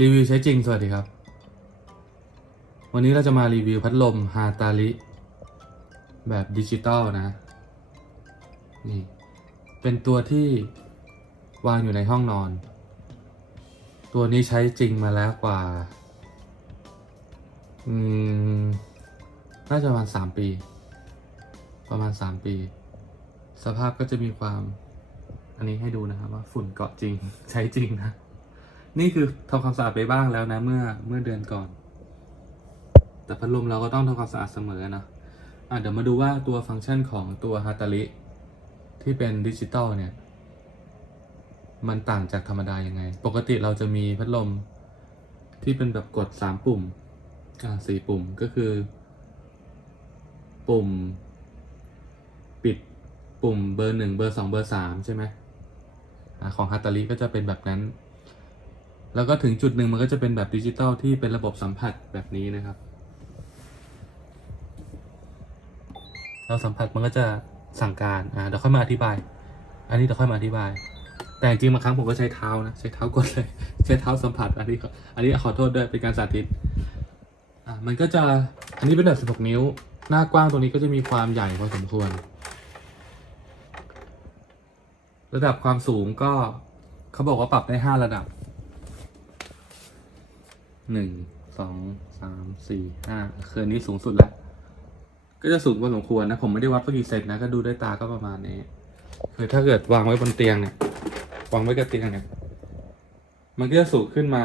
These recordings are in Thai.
รีวิวใช้จริง สวัสดีครับ วันนี้เราจะมารีวิวพัดลมฮาตาลิแบบดิจิตอลนะ นี่ เป็นตัวที่วางอยู่ในห้องนอน ตัวนี้ใช้จริงมาแล้วกว่า อืม น่าจะประมาณสามปี ประมาณสามปี สภาพก็จะมีความ อันนี้ให้ดูนะครับว่าฝุ่นเกาะจริง ใช้จริงนะ นี่คือทำความสะอาดไปบ้างแล้วนะเมื่อเมื่อเดือนก่อน แต่พัดลมเราก็ต้องทำความสะอาดเสมอนะอะเดี๋ยวมาดูว่าตัวฟังก์ชันของตัวฮาตาลิที่เป็นดิจิตอลเนี่ย มันต่างจากธรรมดายังไง ปกติเราจะมีพัดลมที่เป็นแบบกดสามปุ่ม อ่าสี่ปุ่มก็คือ ปุ่ม ปิดปุ่มเบอร์หนึ่งเบอร์สองเบอร์สามใช่ไหมอของฮาตาลิก็จะเป็นแบบนั้น แล้วก็ถึงจุดหนึ่งมันก็จะเป็นแบบดิจิตอลที่เป็นระบบสัมผัสแบบนี้นะครับ เราสัมผัสมันก็จะสั่งการอ่าเดี๋ยวค่อยมาอธิบาย อันนี้เดี๋ยวค่อยมาอธิบาย แต่จริงๆบางครั้งผมก็ใช้เท้านะ ใช้เท้ากดเลย ใช้เท้าสัมผัส อันนี้อันนี้ขอโทษด้วยเป็นการสาธิตอ่ามันก็จะอันนี้เป็นแบบ 16 นิ้ว หน้ากว้างตรงนี้ก็จะมีความใหญ่พอสมควร ระดับความสูงก็เขาบอกว่าปรับได้ 5 ระดับ หนึ่งสองสามสี่ห้าคืออนนี้สูงสุดแล้ว ก็จะสูงพอสมควรนะ ผมไม่ได้วัดว่ากี่เซนนะ ก็ดูด้วยตาก็ประมาณนี้ คือถ้าเกิดวางไว้บนเตียงเนี่ยวางไว้กับเตียงเนี่ย มันก็จะสูงขึ้นมา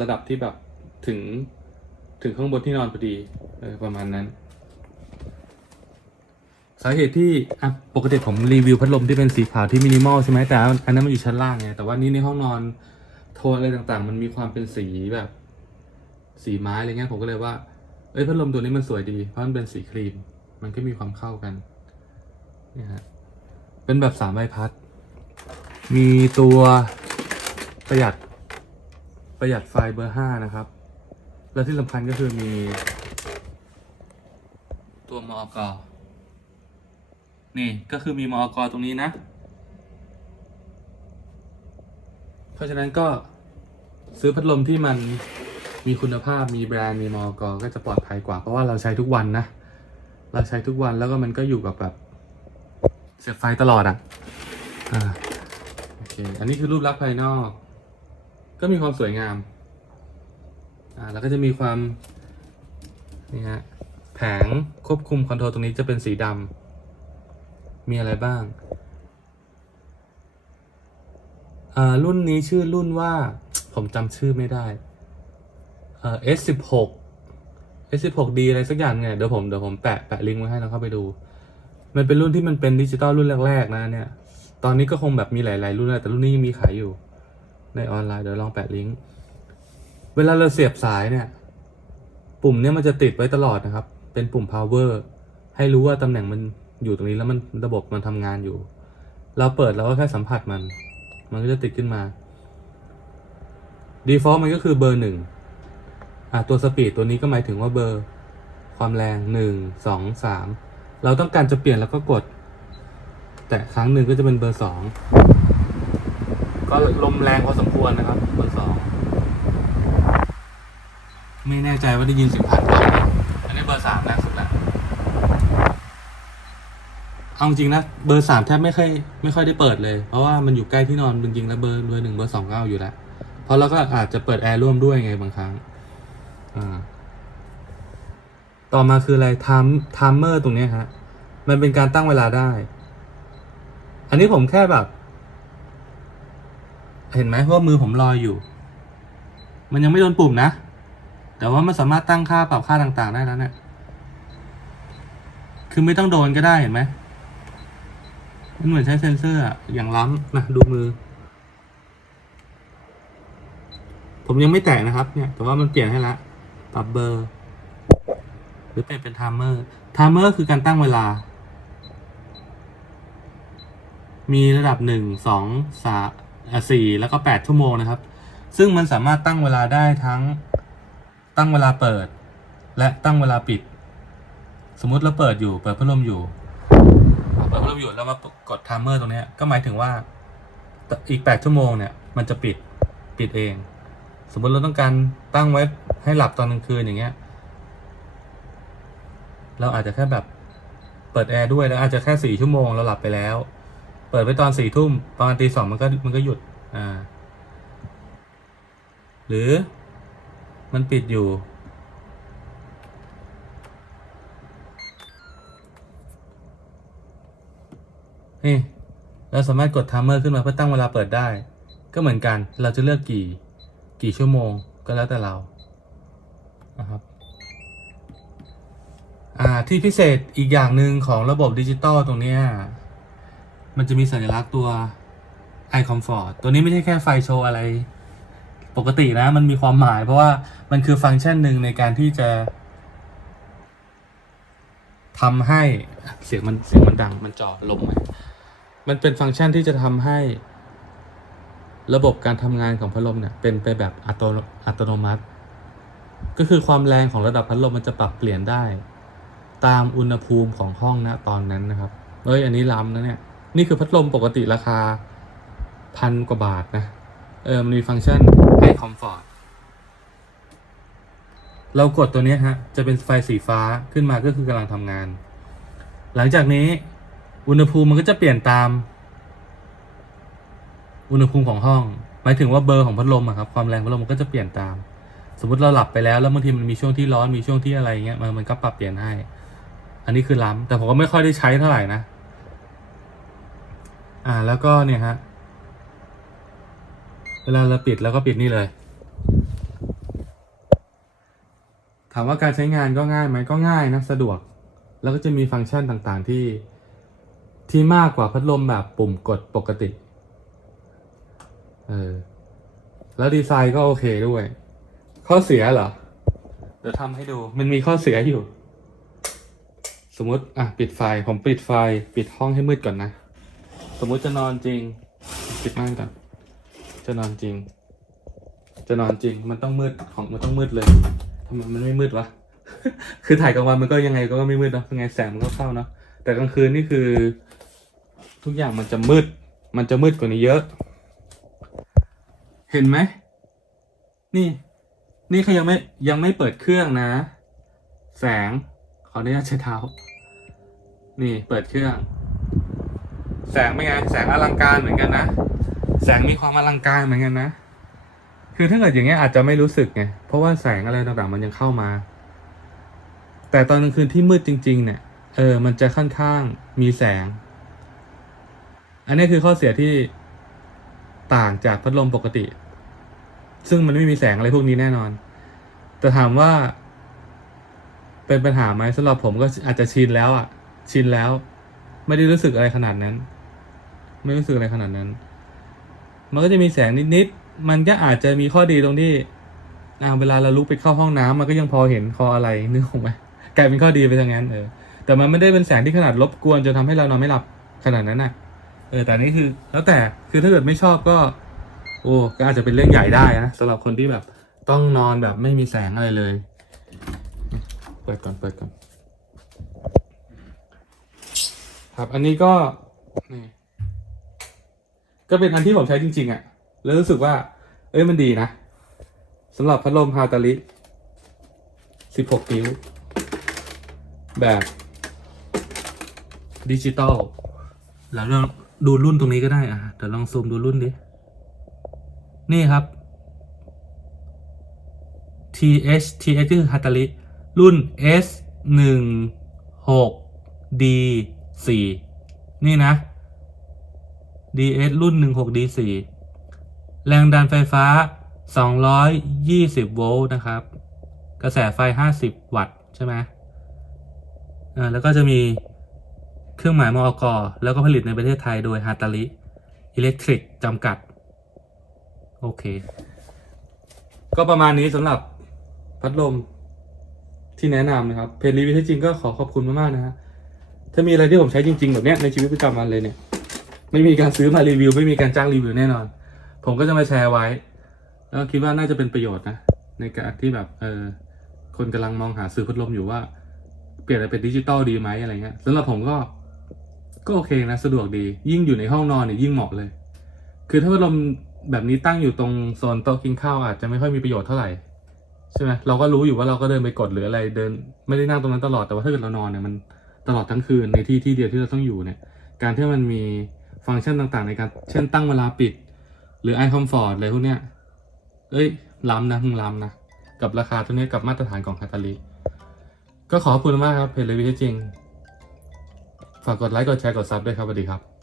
ระดับที่แบบถึงถึงข้างบนที่นอนพอดีเออประมาณนั้น สาเหตุที่อะปกติผมรีวิวพัดลมที่เป็นสีขาวที่มินิมอลใช่ไหมแต่อันนั้นมันอยู่ชั้นล่างไงแต่ว่านี่ในห้องนอนโทนอะไรต่างๆ มันมีความเป็นสีแบบ สีไม้อะไรเงี้ยผมก็เลยว่า เอ้ยพัดลมตัวนี้มันสวยดี เพราะมันเป็นสีครีม มันก็มีความเข้ากันนี่ฮะเป็นแบบสามใบพัด มีตัวประหยัดประหยัดไฟเบอร์ห้านะครับ และที่สำคัญก็คือมี ตัวมอกนี่ก็คือมีมอกตรงนี้นะ เพราะฉะนั้นก็ซื้อพัดลมที่มัน มีคุณภาพมีแบรนด์มีมอกก็จะปลอดภัยกว่า เพราะว่าเราใช้ทุกวันนะ เราใช้ทุกวันแล้วก็มันก็อยู่กับแบบเสียบไฟตลอดอะ่ะอ่าโอเคอันนี้คือรูปลักษณ์ภายนอก ก็มีความสวยงามอ่าแล้วก็จะมีความนี่ฮะแผงควบคุมคอนโทรลตรงนี้จะเป็นสีดำมีอะไรบ้างอ่ารุ่นนี้ชื่อรุ่นว่าผมจำชื่อไม่ได้ เอ่อ S16 S16D อะไรสักอย่างเนี่ยเดี๋ยวผมเดี๋ยวผมแปะแปะลิงก์ไว้ให้เราเข้าไปดู มันเป็นรุ่นที่มันเป็นดิจิตอลรุ่นแรกๆนะเนี่ย ตอนนี้ก็คงแบบมีหลาย ๆ รุ่นแล้วแต่รุ่นนี้ยังมีขายอยู่ ในออนไลน์เดี๋ยวลองแปะลิงก์ เวลาเราเสียบสายเนี่ย ปุ่มเนี้ยมันจะติดไว้ตลอดนะครับ เป็นปุ่ม power ให้รู้ว่าตำแหน่งมันอยู่ตรงนี้แล้วมันระบบมันทำงานอยู่ เราเปิดเราก็แค่สัมผัสมัน มันก็จะติดขึ้นมา default มันก็คือเบอร์หนึ่ง อะตัวสปีดตัวนี้ก็หมายถึงว่าเบอร์ความแรงหนึ่งสองสามเราต้องการจะเปลี่ยนแล้วก็กด แต่ครั้งหนึ่งก็จะเป็นเบอร์สองก็ลมแรงพอสมควรนะครับ เบอร์สองไม่แน่ใจว่าได้ยินเสียงพัดเปล่านอันนี้เบอร์สามแรงสุดแล้วเอาจริงนะ เบอร์สามแทบไม่ค่อยไม่ค่อยได้เปิดเลย เพราะว่ามันอยู่ใกล้ที่นอนจริงๆแล้วเบอร์เบอร์หนึ่งเบอร์สองก็เอาอยู่แล้วเพราะเราก็อาจจะเปิดแอร์ร่วมด้วยไงบางครั้ง ต่อมาคืออะไรไทม์ไทม์เมอร์ตรงนี้ฮะมันเป็นการตั้งเวลาได้ อันนี้ผมแค่แบบ เห็นไหมว่ามือผมลอยอยู่ มันยังไม่โดนปุ่มนะ แต่ว่ามันสามารถตั้งค่าปรับค่าต่างๆได้แล้วเนี่ยคือไม่ต้องโดนก็ได้เห็นไหมมันเหมือนใช้เซ็นเซอร์อย่างล้ำนะดูมือ ผมยังไม่แตะนะครับ เนี่ย แต่ว่ามันเปลี่ยนให้ละปรับเบอร์ รือเปลี่ยนเป็นไทม์เมอร์ไทม์เมอร์คือการตั้งเวลา มีระดับหนึ่งสองสามสี่แล้วก็แปดชั่วโมงนะครับ ซึ่งมันสามารถตั้งเวลาได้ทั้งตั้งเวลาเปิด และตั้งเวลาปิด สมมุติเราเปิดอยู่เปิดพัดลมอยู่เปิดพัดลมอยู่แล้วมากดไทม์เมอร์ตรงนี้ก็หมายถึงว่าอีกแปดชั่วโมงเนี่ยมันจะปิดปิดเอง สมมติเราต้องการตั้งไว้ให้หลับตอนกลางคืนอย่างเงี้ย เราอาจจะแค่แบบเปิดแอร์ด้วยแล้วอาจจะแค่สี่ชั่วโมงเราหลับไปแล้ว เปิดไว้ตอนสี่ทุ่มประมาณตีสองมันก็มันก็หยุดอ่าหรือมันปิดอยู่ นี่เราสามารถกดไทม์เมอร์ขึ้นมาเพื่อตั้งเวลาเปิดได้ ก็เหมือนกันเราจะเลือกกี่กี่ชั่วโมงก็แล้วแต่เรานะครับ ที่พิเศษอีกอย่างหนึ่งของระบบดิจิตอลตรงนี้ มันจะมีสัญลักษณ์ตัว i comfort ตัวนี้ไม่ใช่แค่ไฟโชว์อะไร ปกตินะ มันมีความหมายเพราะว่ามันคือฟังก์ชันหนึ่งในการที่จะทำให้เสียงมันเสียงมันดังมันจ่อลมไหมมันเป็นฟังก์ชันที่จะทำให้ระบบการทำงานของพัดลมเนี่ยเป็นไปแบบอัตโนมัติ ก็คือความแรงของระดับพัดลมมันจะปรับเปลี่ยนได้ ตามอุณหภูมิของห้องณตอนนั้นนะครับ เอ้ยอันนี้ล้ำนะเนี่ยนี่คือพัดลมปกติราคาพันกว่าบาทนะ เออมันมีฟังก์ชันให้คอมฟอร์ตเรากดตัวนี้ฮะ จะเป็นไฟสีฟ้าขึ้นมาก็คือกำลังทำงาน หลังจากนี้อุณหภูมิมันก็จะเปลี่ยนตาม อุณหภูมิของห้อง หมายถึงว่าเบอร์ของพัดลมอะครับความแรงพัดลมมันก็จะเปลี่ยนตาม สมมติเราหลับไปแล้วแล้วบางทีมันมีช่วงที่ร้อนมีช่วงที่อะไรเงี้ยมันมันก็ปรับเปลี่ยนให้ อันนี้คือล้ำแต่ผมก็ไม่ค่อยได้ใช้เท่าไหร่นะ อ่าแล้วก็เนี่ยฮะ เวลาเราปิดแล้วก็ปิดนี่เลย ถามว่าการใช้งานก็ง่ายไหมก็ง่ายนะสะดวก แล้วก็จะมีฟังก์ชันต่างๆที่ที่มากกว่าพัดลมแบบปุ่มกดปกติ เออ แล้วดีไซน์ก็โอเคด้วย ข้อเสียเหรอ เดี๋ยวทำให้ดู มันมีข้อเสียอยู่ สมมติอะปิดไฟผมปิดไฟ ปิดห้องให้มืดก่อนนะ สมมุติจะนอนจริง ปิดม่านก่อนจะนอนจริง จะนอนจริง มันต้องมืดของมันต้องมืดเลยทำไมมันไม่มืดวะ คือถ่ายกลางวันมันก็ยังไงก็ไม่มืดเนาะยังไงแสงมันก็เข้าเนาะแต่กลางคืนนี่คือ ทุกอย่างมันจะมืด มันจะมืดกว่านี้เยอะ เห็นไหมนี่ นี่เขายังไม่ยังไม่เปิดเครื่องนะ แสงขออนุญาตใช้เท้า นี่เปิดเครื่อง แสงเป็นไงแสงอลังการเหมือนกันนะ แสงมีความอลังการเหมือนกันนะ คือถ้าเกิดอย่างเงี้ยอาจจะไม่รู้สึกไง เพราะว่าแสงอะไรต่างๆ มันยังเข้ามา แต่ตอนกลางคืนที่มืดจริง ๆ เนี่ย เออ มันจะค่อนข้างมีแสง อันนี้คือข้อเสียที่ต่างจากพัดลมปกติ ซึ่งมันไม่มีแสงอะไรพวกนี้แน่นอน แต่ถามว่า เป็นปัญหาไหมสำหรับผมก็อาจจะชินแล้วอะ ชินแล้ว ไม่ได้รู้สึกอะไรขนาดนั้น ไม่รู้สึกอะไรขนาดนั้น มันก็จะมีแสงนิดๆมันก็อาจจะมีข้อดีตรงที่อ่าเวลาเราลุกไปเข้าห้องน้ำมันก็ยังพอเห็นคออะไรนึกออกไหมกลายเป็นข้อดีไปทางนั้นเออแต่มันไม่ได้เป็นแสงที่ขนาดรบกวนจนทำให้เรานอนไม่หลับขนาดนั้นน่ะ เออแต่นี่คือ แล้วแต่คือถ้าเกิดไม่ชอบก็ โอ้ก็อาจจะเป็นเรื่องใหญ่ได้นะสำหรับคนที่แบบต้องนอนแบบไม่มีแสงอะไรเลย เปิดก่อนเปิดก่อน ครับ อันนี้ก็นี่ก็เป็นอันที่ผมใช้จริง ๆอะ่ะ แล้วรู้สึกว่า เอ้ยมันดีนะสำหรับพัดลมฮาตาลิ16 นิ้ว แบบดิจิตอลแล้วเราดูรุ่นตรงนี้ก็ได้อะเดี๋ยวลองซูมดูรุ่นดิ นี่ครับ TH TH คือฮาตาลิรุ่น S 1 6 D 4 นี่นะ DS รุ่น 16 D4 แรงดันไฟฟ้า 220 โวลต์นะครับ กระแสไฟ 50 วัตต์ใช่ไหมอ่าแล้วก็จะมีเครื่องหมายมอกแล้วก็ผลิตในประเทศไทยโดยฮาตาลิอิเล็กทริกจำกัด โอเค ก็ประมาณนี้สำหรับพัดลมที่แนะนำนะครับ เพจรีวิวที่จริงก็ขอขอบคุณมากๆนะฮะ ถ้ามีอะไรที่ผมใช้จริงๆแบบเนี้ยในชีวิตประจำวันเลยเนี่ย ไม่มีการซื้อมารีวิว ไม่มีการจ้างรีวิวแน่นอน ผมก็จะมาแชร์ไว้ แล้วคิดว่าน่าจะเป็นประโยชน์นะ ในการที่แบบเออคนกำลังมองหาซื้อพัดลมอยู่ว่า เปลี่ยนอะไรเป็นดิจิตอลดีไหมอะไรเงี้ยสำหรับผมก็ก็โอเคนะ สะดวกดี ยิ่งอยู่ในห้องนอนเนี่ยยิ่งเหมาะเลย คือถ้าพัดลมแบบนี้ตั้งอยู่ตรงโซนโต๊ะกินข้าวอาจจะไม่ค่อยมีประโยชน์เท่าไหร่ใช่ไหมเราก็รู้อยู่ว่าเราก็เดินไปกดหรืออะไรเดิน ไม่ได้นั่งตรงนั้นตลอดแต่ว่าถ้าเกิดเรานอนเนี่ยมัน ตลอดทั้งคืนในที่ที่เดียวที่เราต้องอยู่เนี่ย การที่มันมีฟังก์ชันต่างๆ ในการเช่นตั้งเวลาปิด หรือไอคอมฟอร์ตอะไรพวกเนี้ยเอ้ยล้ำนะมึงล้ำนะกับราคาเท่านี้กับมาตรฐานของคาตาลีก็ขอบคุณมากครับเพจเลยวิทจริง ฝากกดไลค์กดแชร์กดซับด้วยครับสวัสดีครับ